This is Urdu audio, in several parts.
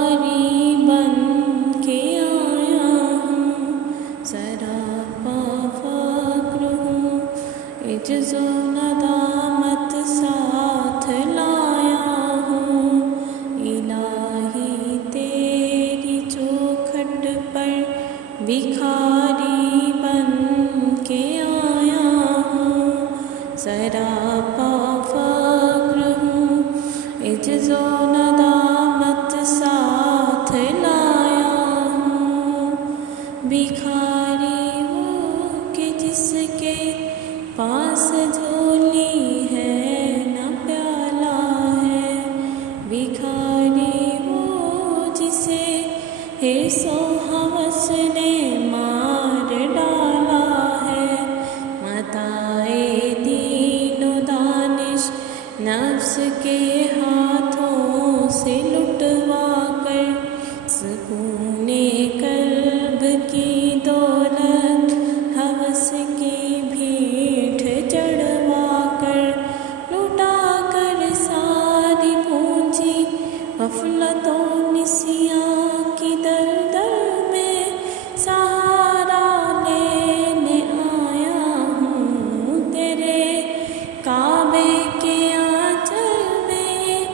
بھکاری بن کے آیا ہوں، سراپا فقر ہوں، عجز و ندامت ساتھ لایا ہوں۔ الہی تیری چوکھٹ پر بھکاری بن کے آیا ہوں، سراپا فقر ہوں، عجز و ندامت ساتھ لایا ہوں۔ بھکاری وہ کہ جس کے پاس جھولی ہے نہ پیالہ ہے، بھکاری وہ جسے حرص و ہوس نے مار ڈالا ہے۔ متاع دین و دانش نفس کے ہاتھوں سے لٹوا کر، سکون قلب کی دولت ہوس کی بھیٹ چڑھوا کر، لٹا کر ساری پونجی غفلت و نسیاں کی دلدل میں سہارا لینے آیا ہوں۔ تیرے کعبے کے آنچل میں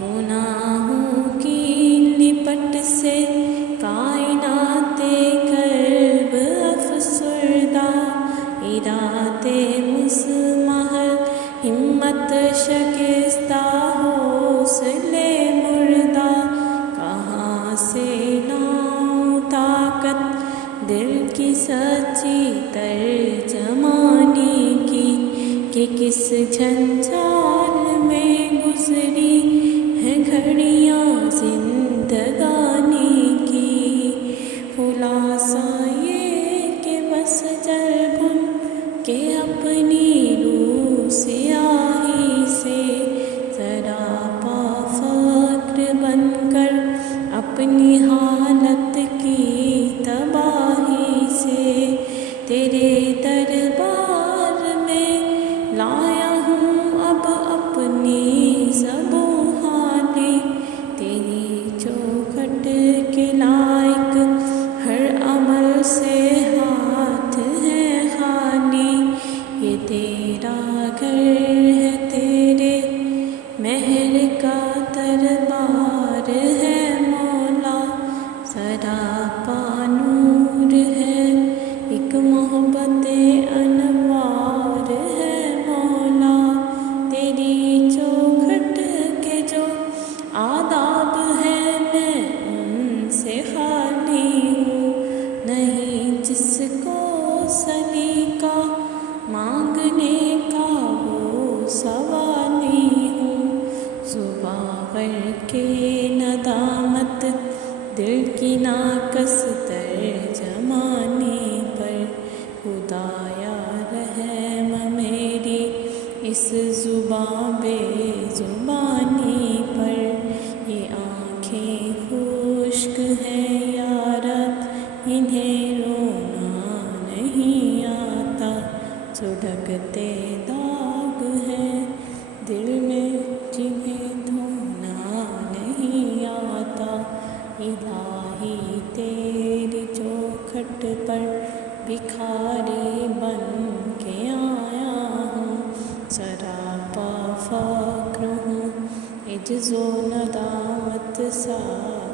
گناہوں کی لپٹ سے کائنات قلب افسردہ، ارادے مسمحل ہمت شکستہ، حوصلے مردہ، کہاں سے لاؤں طاقت دل کی سچی ترجمانی کی، کہ کس جھنجھال میں گزری ہے گھڑیاں زندگانی کی۔ خلاصہ یہ کہ بس جل بھن کے اپنی روح سیاہی سے، سراپا فقر بن کر اپنی حالت کی تباہی سے، تیرے دربار میں لایا ہوں اب اپنی زبوں حالی۔ تیری چوکھٹ کے لائق ہر عمل سے ہاتھ ہے خالی، یہ تیرا گھر ہے، تیرے مہر کا دربار ہے مولا، سراپا نور ہے، ایک محبت انوار ہے مولا۔ تیری چوکھٹ کے جو آداب ہیں میں ان سے خالی ہوں، نہیں جس کو سلیقہ مانگنے کا وہ سوالی ہوں۔ زباں بھر کے ندامت دل کی ناقص ترجمانی پر، خدایا رحم میری اس زباں بے زبانی پر۔ یہ آنکھیں خشک ہیں یا رب، انہیں رونا نہیں آتا، سلگتے داغ ہیں دل میں جنہیں دھونا نہیں آتا۔ الہی تیری چوکھٹ پر بھکاری بن کے آیا ہوں، سراپا فقر ہوں، عجز و ندامت ساتھ